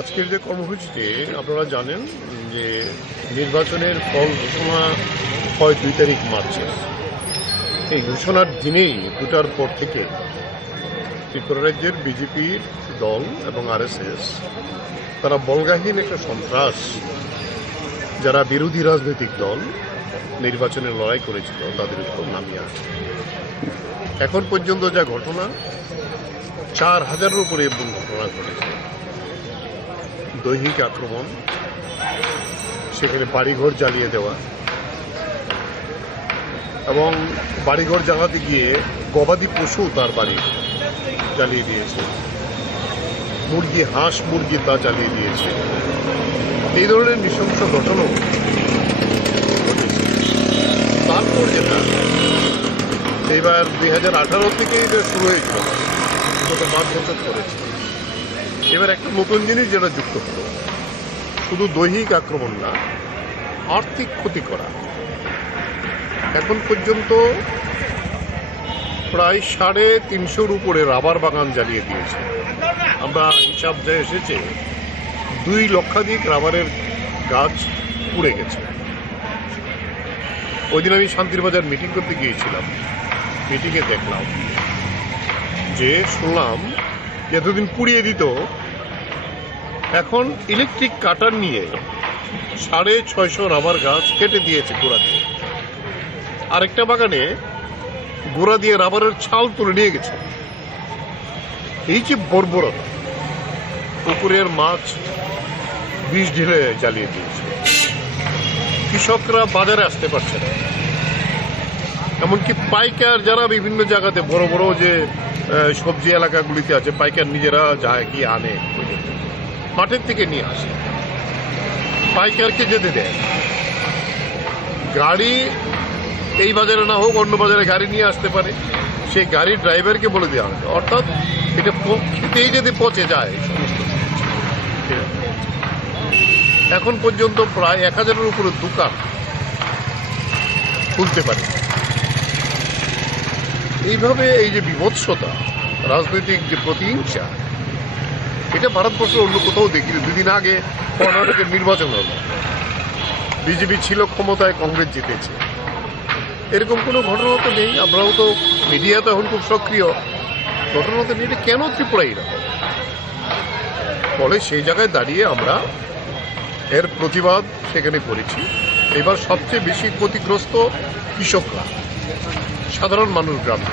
আজকের যে কর্মসূচিতে আপনারা জানেন যে নির্বাচনের ফল ঘোষণা হয় 2 তারিখ মার্চে। এই ঘোষণার দিনেই 2টার পর থেকে ত্রিপুরা রাজ্যের বিজেপির দল এবং আরএসএস তারা বলগাহীন একটা সন্ত্রাস, যারা বিরোধী রাজনৈতিক দল নির্বাচনে লড়াই করেছিল তাদের উপর নামিয়ে আসে। এখন পর্যন্ত যা ঘটনা, 4000-এর উপরে ঘটনা ঘটেছে। দৈহিক আক্রমণ, সেখানে বাড়িঘর জ্বালিয়ে দেওয়া এবং বাড়িঘর জ্বালাতে গিয়ে গবাদি পশু তার বাড়ি জ্বালিয়ে দিয়েছে, মুরগি, হাঁস মুরগি তা জ্বালিয়ে দিয়েছে। এই ধরনের নৃশংস ঘটনাও ঘটেছে। তারপর যেটা এইবার 2018 থেকেই এটা শুরু হয়েছিল, গত 5 বছর করেছে। এবার একটা নতুন জিনিস যেটা যুক্ত হলো, শুধু দৈহিক আক্রমণ না, আর্থিক ক্ষতি করা। এখন পর্যন্ত প্রায় 350-র উপরে রাবার বাগান জ্বালিয়ে দিয়েছে। আমরা হিসাব যা এসেছে 2 লক্ষাধিক রাবারের গাছ পুড়ে গেছে। ওই দিন আমি শান্তির বাজার মিটিং করতে গিয়েছিলাম। মিটিংয়ে দেখলাম যে, শুনলাম এতদিন পুড়িয়ে দিত, এখন ইলেকট্রিক কাটার নিয়ে 650 রাবার গাছ কেটে দিয়েছে গোড়া দিয়ে। আরেকটা বাগানে গোড়া দিয়ে রাবারের ছাল তুলে নিয়ে গেছে। এই যে বর্বরতা, পুকুরের মাছ বিষ ঢেলে জ্বালিয়ে দিয়েছে। কৃষকরা বাজারে আসতে পারছে না, এমনকি পাইকার যারা বিভিন্ন জায়গাতে বড় বড় যে সবজি এলাকাগুলিতে আছে, পাইকার নিজেরা যায় গিয়ে আনে, মাঠের থেকে নিয়ে আসে, পাইকারকে যেতে দেয়। গাড়ি এই বাজারে না হোক অন্য বাজারে গাড়ি নিয়ে আসতে পারে, সেই গাড়ির ড্রাইভারকে বলে দেওয়া হবে। অর্থাৎ এটা খেতেই যদি পচে যায় সমস্ত। এখন পর্যন্ত প্রায় 1000-এর উপরে দোকান খুলতে পারে। এইভাবে এই যে বিভৎসতা, রাজনৈতিক যে প্রতিহিংসা, এটা ভারতবর্ষের অন্য কোথাও দেখিনি। 2 দিন আগে কর্ণাটকের নির্বাচন হলো, বিজেপি ছিল ক্ষমতায়, কংগ্রেস জিতেছে। এরকম কোনো ঘটনা তো নেই। আমরাও তো মিডিয়া তো এখন খুব সক্রিয়, ঘটনা তো নেই। এটা কেন ত্রিপুরাই না? ফলে সেই জায়গায় দাঁড়িয়ে আমরা এর প্রতিবাদ সেখানে করেছি। এবার সবচেয়ে বেশি ক্ষতিগ্রস্ত কৃষকরা, সাধারণ মানুষ গ্রামে,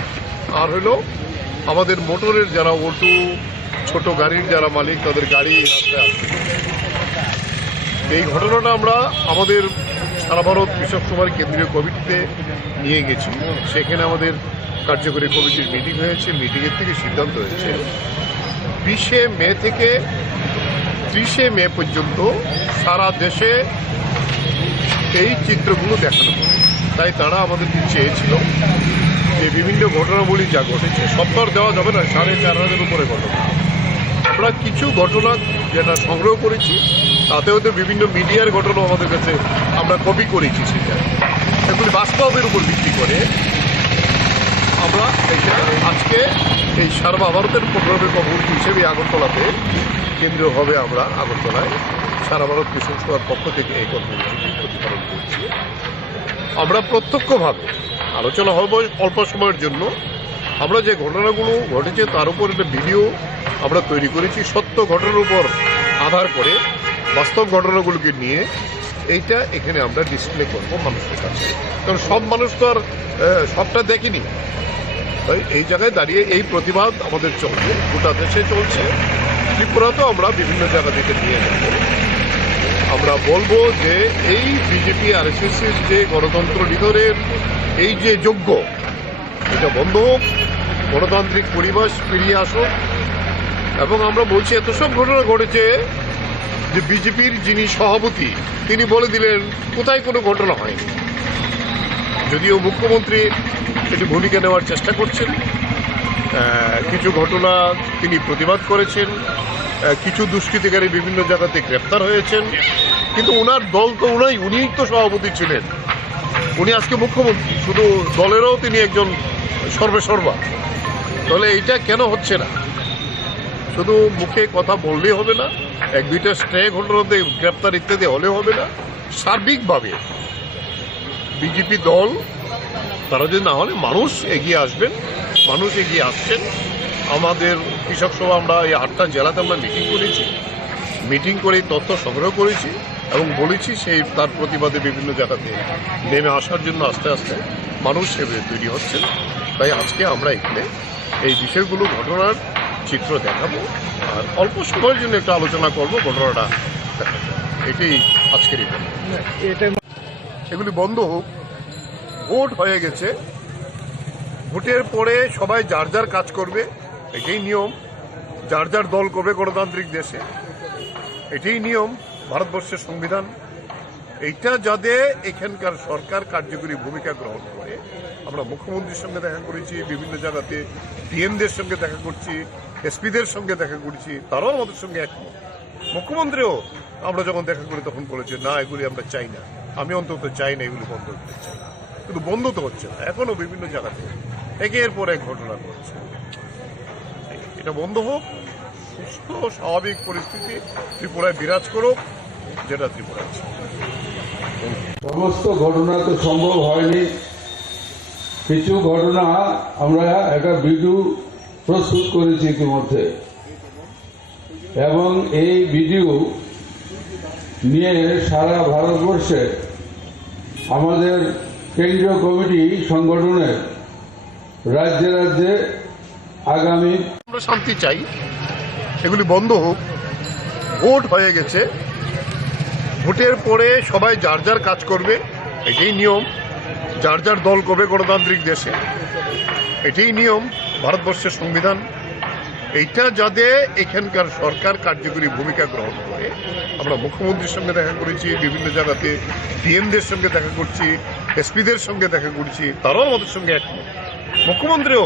আর হলো আমাদের মোটরের যারা অটো, ছোট গাড়ির যারা মালিক, তাদের গাড়ি রাস্তায় আসছে। এই ঘটনাটা আমরা আমাদের সারা ভারত কৃষক সভার কেন্দ্রীয় কমিটিতে নিয়ে গেছি। সেখানে আমাদের কার্যকরী কমিটির মিটিং হয়েছে। মিটিংয়ের থেকে সিদ্ধান্ত হয়েছে 20শে মে থেকে 30শে মে পর্যন্ত সারা দেশে এই চিত্রগুলো দেখানো হবে। তাই তারা আমাদেরকে চেয়েছিল যে বিভিন্ন ঘটনাবলী যা ঘটেছে, সব তো আর দেওয়া যাবে না, 4500-এর উপরে ঘটনা। আমরা কিছু ঘটনা যেটা সংগ্রহ করেছি, তাতে হয়তো বিভিন্ন মিডিয়ার ঘটনা আমাদের কাছে আমরা কপি করেছি। সেটা এগুলি বাস্তবের উপর ভিত্তি করে আমরা এটা আজকে এই সারা ভারতের প্রোগ্রামের কর্মসূচি হিসেবে আগরতলাতে কেন্দ্রীয় হবে। আমরা আগরতলায় সারা ভারত কৃষক সভার পক্ষ থেকে এই কর্মসূচিটি প্রতিপালন করছি। আমরা প্রত্যক্ষভাবে আলোচনা হবে অল্প সময়ের জন্য। আমরা যে ঘটনাগুলো ঘটেছে তার উপর একটা ভিডিও আমরা তৈরি করেছি, সত্য ঘটনার উপর আধার করে বাস্তব ঘটনাগুলোকে নিয়ে এইটা এখানে আমরা ডিসপ্লে করব মানুষের কাছে। কারণ সব মানুষ তো আর সবটা দেখেনি। তাই এই জায়গায় দাঁড়িয়ে এই প্রতিবাদ আমাদের চলছে, গোটা দেশে চলছে। ত্রিপুরাতেও আমরা বিভিন্ন জায়গা থেকে নিয়ে যাব। আমরা বলবো যে এই বিজেপি আরএসএসের যে গণতন্ত্র নিধনের এই যে যজ্ঞ, এটা বন্ধ হোক, গণতান্ত্রিক পরিবেশ ফিরিয়ে আসুক। এবং আমরা বলছি, এত সব ঘটনা ঘটেছে যে বিজেপির যিনি সভাপতি তিনি বলে দিলেন কোথায় কোনো ঘটনা হয়নি। যদিও মুখ্যমন্ত্রী এটি ভূমিকা নেওয়ার চেষ্টা করছেন, কিছু ঘটনা তিনি প্রতিবাদ করেছেন, কিছু দুষ্কৃতিকারী বিভিন্ন জায়গাতে গ্রেপ্তার হয়েছেন, কিন্তু ওনার দল তো উনিই তো সভাপতি ছিলেন। উনি আজকে মুখ্যমন্ত্রী, শুধু দলেরও তিনি একজন সর্বেসর্বা। তাহলে এইটা কেন হচ্ছে না? শুধু মুখে কথা বললেই হবে না, এক দুইটা স্ট্রে হোল্ডারদের গ্রেপ্তার ইত্যাদি হলে হবে না, সার্বিকভাবে বিজেপি দল তারা যদি না হলে মানুষ এগিয়ে আসবেন, মানুষ এগিয়ে আসছেন। আমাদের কৃষক সভা আমরা এই 8টা জেলাতে আমরা মিটিং করে তথ্য সংগ্রহ করেছি এবং বলেছি সেই তার প্রতিবাদে বিভিন্ন জায়গাতে নেমে আসার জন্য আস্তে আস্তে মানুষ সেভাবে তৈরি হচ্ছেন। তাই আজকে আমরা এখানে এই বিষয়গুলো ঘটনার চিত্র দেখাবো আর অল্প সময়ের জন্য একটু আলোচনা করব, ঘটনাটা দেখাবো। এটাই আজকের এগুলি বন্ধ হোক। ভোট হয়ে গেছে, ভোটের পরে সবাই যার যার কাজ করবে, এটাই নিয়ম। যার যার দল করবে গণতান্ত্রিক দেশে, এটাই নিয়ম, ভারতবর্ষের সংবিধান। এইটা যাতে এখানকার সরকার কার্যকরী ভূমিকা গ্রহণ করে। আমরা মুখ্যমন্ত্রীর সঙ্গে দেখা করেছি, বিভিন্ন জায়গাতে ডিএমদের সঙ্গে দেখা করছি, এসপিদের সঙ্গে দেখা করছি, তারাও আমাদের সঙ্গে একমত। মুখ্যমন্ত্রীও আমরা যখন দেখা করি তখন বলেছে না, এগুলি আমরা চাই না, আমি অন্তত চাই না, এগুলি বন্ধ করতে চাই। কিন্তু বন্ধ তো হচ্ছে না, এখনো বিভিন্ন জায়গাতে একের পর এক ঘটনা ঘটছে। এটা বন্ধ হোক, সুস্থ স্বাভাবিক পরিস্থিতি ত্রিপুরায় বিরাজ করুক, যেটা ত্রিপুরা আছে। সমস্ত ঘটনা তো সম্ভব হয়নি। কিছু ঘটনা আমরা একটা ভিডিও প্রস্তুত করেছি ইতিমধ্যে, এবং এই ভিডিও নিয়ে সারা ভারতবর্ষে আমাদের কেন্দ্রীয় কমিটি সংগঠনের রাজ্যে রাজ্যে আগামী আমরা শান্তি চাই, এগুলি বন্ধ হোক। ভোট হয়ে গেছে, ভোটের পরে সবাই যার যার কাজ করবে, এটাই নিয়ম। যার যার দল করবে গণতান্ত্রিক দেশে, এটাই নিয়ম, ভারতবর্ষের সংবিধান। এইটা যাতে এখানকার সরকার কার্যকরী ভূমিকা গ্রহণ করে। আমরা মুখ্যমন্ত্রীর সঙ্গে দেখা করেছি, বিভিন্ন জায়গাতে ডিএমদের সঙ্গে দেখা করছি, এসপিদের সঙ্গে দেখা করছি, তারাও আমাদের সঙ্গে একমত। মুখ্যমন্ত্রীও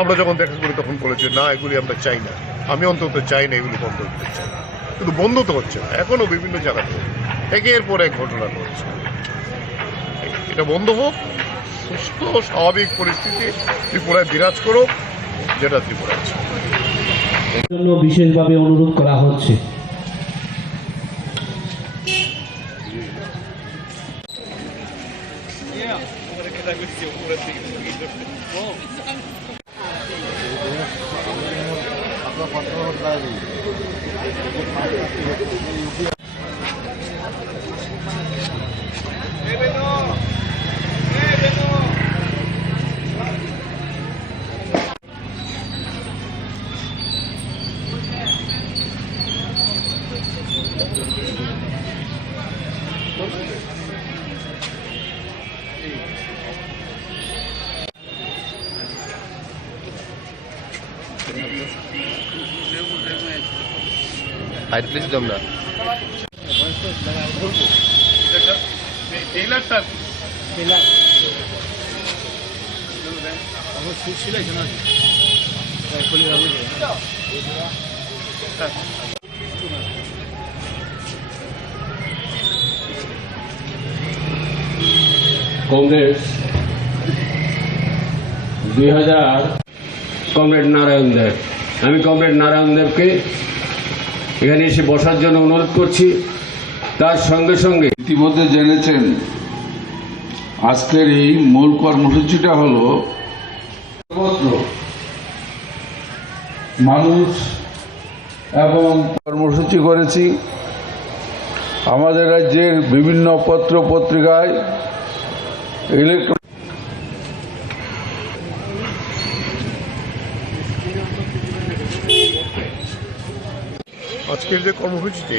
আমরা যখন দেখা করি তখন বলেছে না, এগুলি আমরা চাই না, আমি অন্তত চাই না, এগুলি বন্ধ করতে চাই। কিন্তু বন্ধ তো হচ্ছে না, এখনো বিভিন্ন জায়গাতে একের পর এক ঘটনা ঘটছে। এটা বন্ধ হোক, সুস্থ স্বাভাবিক পরিস্থিতি ত্রিপুরায় বিরাজ করুক, যেটা ত্রিপুরা আছে। জন্য বিশেষভাবে অনুরোধ করা হচ্ছে। প্লিজ তোমরা কংগ্রেস 2000 কমরেড নারায়ণ দেব, আমি কমরেড নারায়ণ দেবকে এখানে এসে বসার জন্য অনুরোধ করছি। তার সঙ্গে সঙ্গে ইতিমধ্যে জেনেছেন আজকের এই মূল কর্মসূচিটা হল সর্বত্র মানুষ এবং কর্মসূচি করেছি। আমাদের রাজ্যের বিভিন্ন পত্র পত্রিকায় ইলেকট্রনিক আজকের যে কর্মসূচিতে